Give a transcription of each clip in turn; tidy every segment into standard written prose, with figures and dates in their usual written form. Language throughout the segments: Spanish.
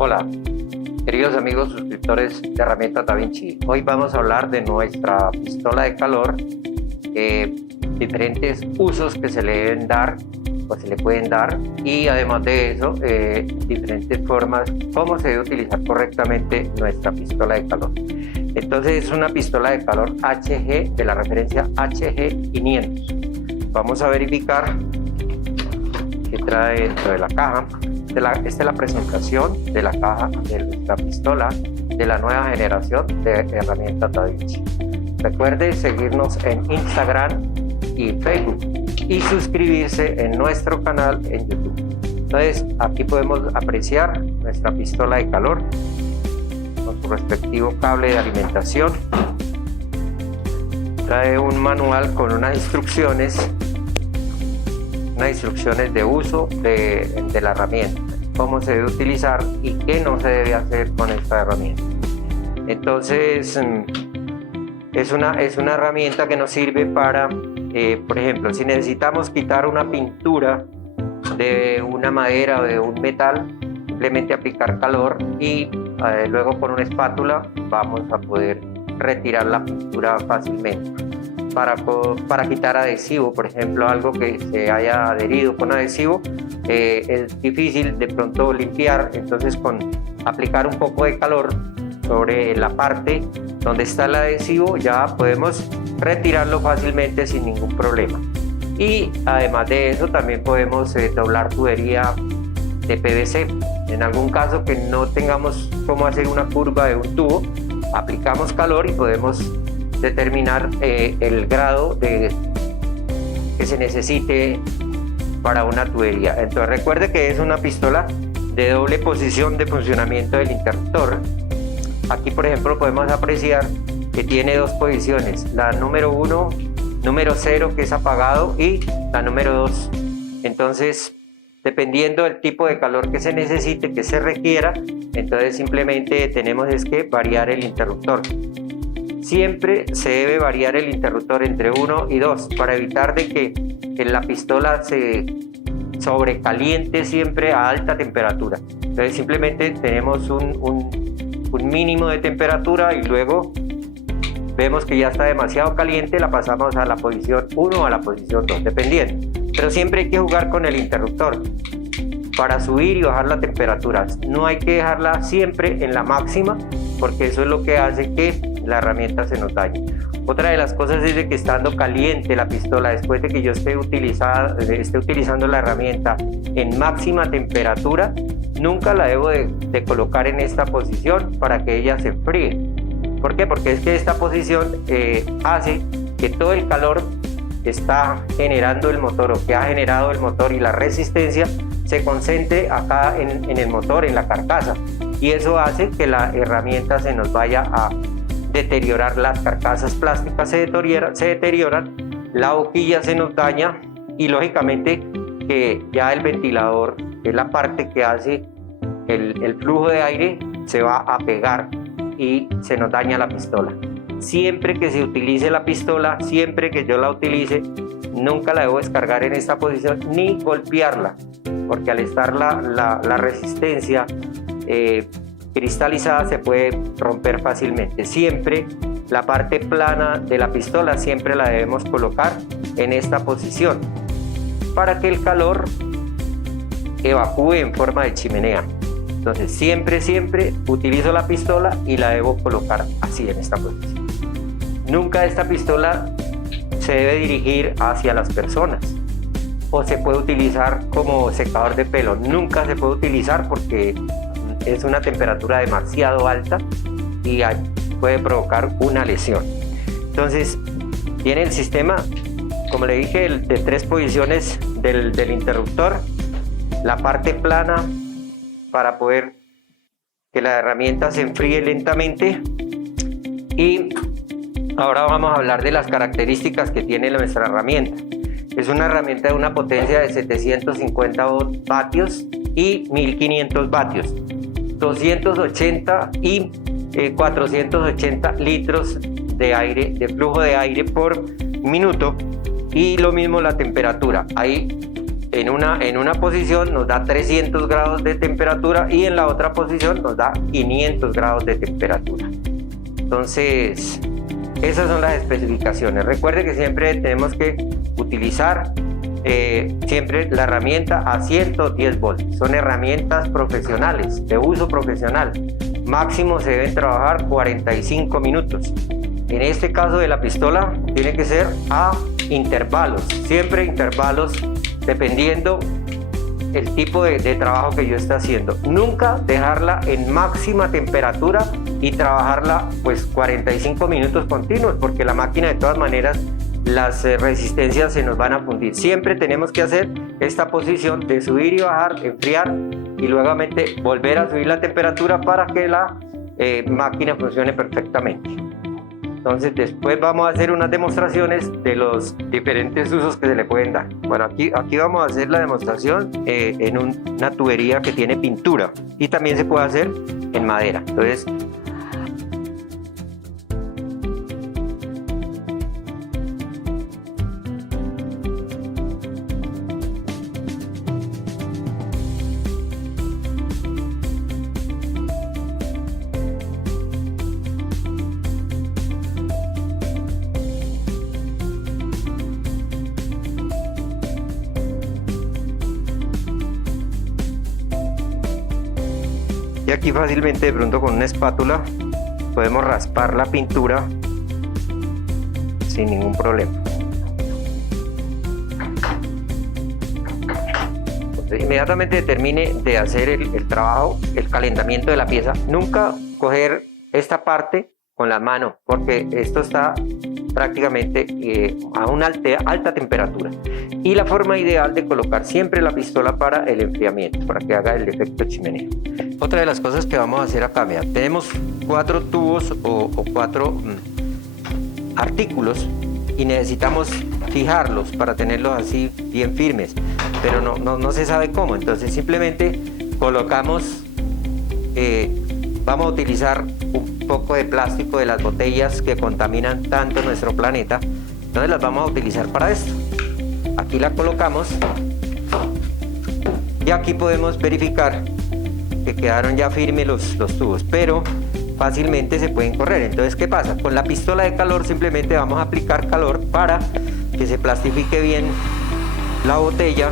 Hola, queridos amigos suscriptores de Herramientas DaVinci. Hoy vamos a hablar de nuestra pistola de calor, diferentes usos que se le deben dar o se le pueden dar, y además de eso, diferentes formas cómo se debe utilizar correctamente nuestra pistola de calor. Entonces es una pistola de calor HG de la referencia HG500. Vamos a verificar qué trae dentro de la caja. Esta es la presentación de la caja de nuestra pistola de la nueva generación de Herramientas DaVinci. Recuerde seguirnos en Instagram y Facebook y suscribirse en nuestro canal en YouTube. Entonces aquí podemos apreciar nuestra pistola de calor con su respectivo cable de alimentación. Trae un manual con unas instrucciones de uso de la herramienta, cómo se debe utilizar y qué no se debe hacer con esta herramienta. Entonces es una herramienta que nos sirve para, por ejemplo, si necesitamos quitar una pintura de una madera o de un metal, simplemente aplicar calor y luego con una espátula vamos a poder retirar la pintura fácilmente. Para quitar adhesivo, por ejemplo, algo que se haya adherido con adhesivo, es difícil de pronto limpiar, entonces con aplicar un poco de calor sobre la parte donde está el adhesivo ya podemos retirarlo fácilmente sin ningún problema. Y además de eso también podemos doblar tubería de PVC. En algún caso que no tengamos cómo hacer una curva de un tubo, aplicamos calor y podemos determinar el grado que se necesite para una tubería. Entonces recuerde que es una pistola de doble posición de funcionamiento del interruptor. Aquí por ejemplo podemos apreciar que tiene dos posiciones, la número 1, número 0 que es apagado y la número 2. Entonces dependiendo del tipo de calor que se necesite, que se requiera, entonces simplemente tenemos que variar el interruptor. Siempre se debe variar el interruptor entre 1 y 2 para evitar de que la pistola se sobrecaliente siempre a alta temperatura. Entonces simplemente tenemos un mínimo de temperatura y luego vemos que ya está demasiado caliente, la pasamos a la posición 1 o a la posición 2, dependiendo. Pero siempre hay que jugar con el interruptor para subir y bajar la temperatura. No hay que dejarla siempre en la máxima porque eso es lo que hace que la herramienta se nos dañe. Otra de las cosas es de que estando caliente la pistola, después de que yo esté utilizando la herramienta en máxima temperatura, nunca la debo de colocar en esta posición para que ella se enfríe. ¿Por qué? Porque es que esta posición hace que todo el calor que está generando el motor o que ha generado el motor y la resistencia se concentre acá en el motor, en la carcasa, y eso hace que la herramienta se nos vaya a deteriorar. Las carcasas plásticas se deterioran, la boquilla se nos daña y lógicamente que ya el ventilador, que es la parte que hace el flujo de aire, se va a pegar y se nos daña la pistola. Siempre que se utilice la pistola, siempre que yo la utilice, nunca la debo descargar en esta posición ni golpearla, porque al estar la resistencia cristalizada se puede romper fácilmente. Siempre la parte plana de la pistola siempre la debemos colocar en esta posición para que el calor evacúe en forma de chimenea. Entonces siempre utilizo la pistola y la debo colocar así en esta posición. Nunca esta pistola se debe dirigir hacia las personas o se puede utilizar como secador de pelo. Nunca se puede utilizar porque es una temperatura demasiado alta y puede provocar una lesión. Entonces tiene el sistema, como le dije, de 3 posiciones del interruptor, la parte plana para poder que la herramienta se enfríe lentamente. Y ahora vamos a hablar de las características que tiene nuestra herramienta. Es una herramienta de una potencia de 750 vatios y 1500 vatios, 280 y 480 litros de aire, de flujo de aire por minuto, y lo mismo la temperatura. Hay en una posición nos da 300 grados de temperatura y en la otra posición nos da 500 grados de temperatura. Entonces, esas son las especificaciones. Recuerde que siempre tenemos que utilizar siempre la herramienta a 110 voltios. Son herramientas profesionales, de uso profesional. Máximo se deben trabajar 45 minutos. En este caso de la pistola tiene que ser a intervalos, siempre intervalos dependiendo el tipo de trabajo que yo esté haciendo. Nunca dejarla en máxima temperatura y trabajarla pues 45 minutos continuos, porque la máquina de todas maneras las resistencias se nos van a fundir. Siempre tenemos que hacer esta posición de subir y bajar, enfriar y luego volver a subir la temperatura para que la máquina funcione perfectamente. Entonces después vamos a hacer unas demostraciones de los diferentes usos que se le pueden dar. Bueno, aquí vamos a hacer la demostración en una tubería que tiene pintura y también se puede hacer en madera. Entonces, y aquí fácilmente de pronto con una espátula podemos raspar la pintura sin ningún problema. Entonces, inmediatamente termine de hacer el trabajo, el calentamiento de la pieza, nunca coger esta parte con la mano porque esto está prácticamente a una alta temperatura, y la forma ideal de colocar siempre la pistola para el enfriamiento, para que haga el efecto chimenea. Otra de las cosas que vamos a hacer acá, mira, tenemos 4 tubos o 4 artículos y necesitamos fijarlos para tenerlos así bien firmes, pero no se sabe cómo. Entonces simplemente colocamos, vamos a utilizar un poco de plástico de las botellas que contaminan tanto nuestro planeta. Entonces las vamos a utilizar para esto. Aquí la colocamos y aquí podemos verificar que quedaron ya firmes los tubos, pero fácilmente se pueden correr. Entonces, ¿qué pasa? Con la pistola de calor simplemente vamos a aplicar calor para que se plastifique bien la botella.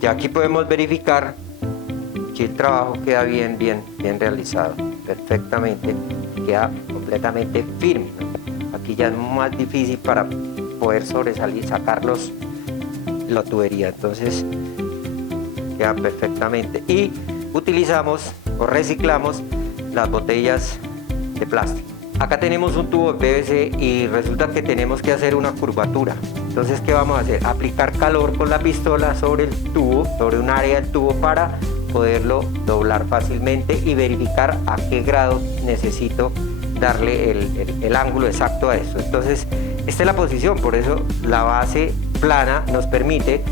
Y aquí podemos verificar que el trabajo queda bien realizado, perfectamente, queda completamente firme, ¿no? Aquí ya es más difícil para poder sobresalir, sacarlos la tubería, entonces queda perfectamente. Y utilizamos o reciclamos las botellas de plástico. Acá tenemos un tubo PVC y resulta que tenemos que hacer una curvatura. Entonces, ¿qué vamos a hacer? Aplicar calor con la pistola sobre el tubo, sobre un área del tubo, para poderlo doblar fácilmente y verificar a qué grado necesito darle el ángulo exacto a esto. Entonces, esta es la posición, por eso la base plana nos permite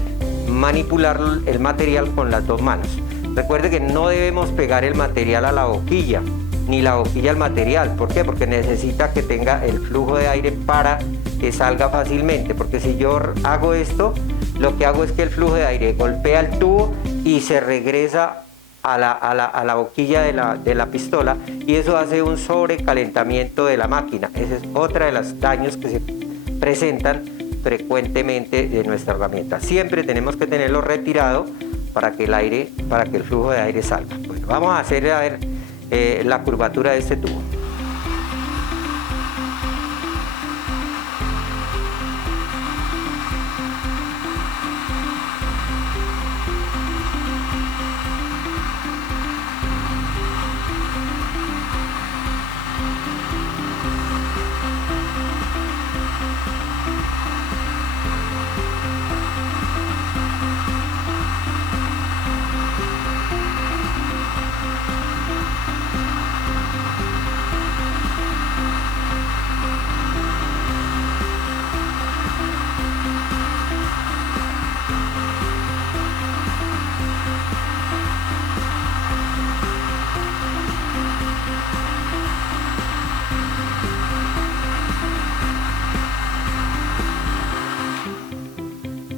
manipular el material con las dos manos. Recuerde que no debemos pegar el material a la boquilla, ni la boquilla al material. ¿Por qué? Porque necesita que tenga el flujo de aire para que salga fácilmente, porque si yo hago esto, lo que hago es que el flujo de aire golpea el tubo y se regresa a la boquilla de la pistola, y eso hace un sobrecalentamiento de la máquina. Ese es otro de los daños que se presentan frecuentemente de nuestra herramienta. Siempre tenemos que tenerlo retirado para que el flujo de aire salga. Bueno, vamos a hacer la curvatura de este tubo.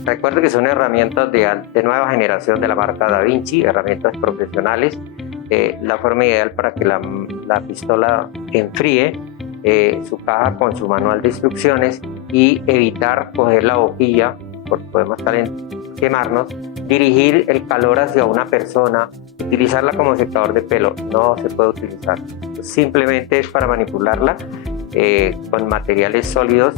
Recuerde que son herramientas de nueva generación de la marca Da Vinci, herramientas profesionales. La forma ideal para que la pistola enfríe, su caja con su manual de instrucciones y evitar coger la boquilla, porque podemos quemarnos, dirigir el calor hacia una persona, utilizarla como secador de pelo, no se puede utilizar. Simplemente es para manipularla con materiales sólidos.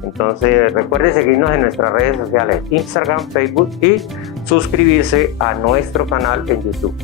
Entonces recuerde seguirnos en nuestras redes sociales, Instagram, Facebook y suscribirse a nuestro canal en YouTube.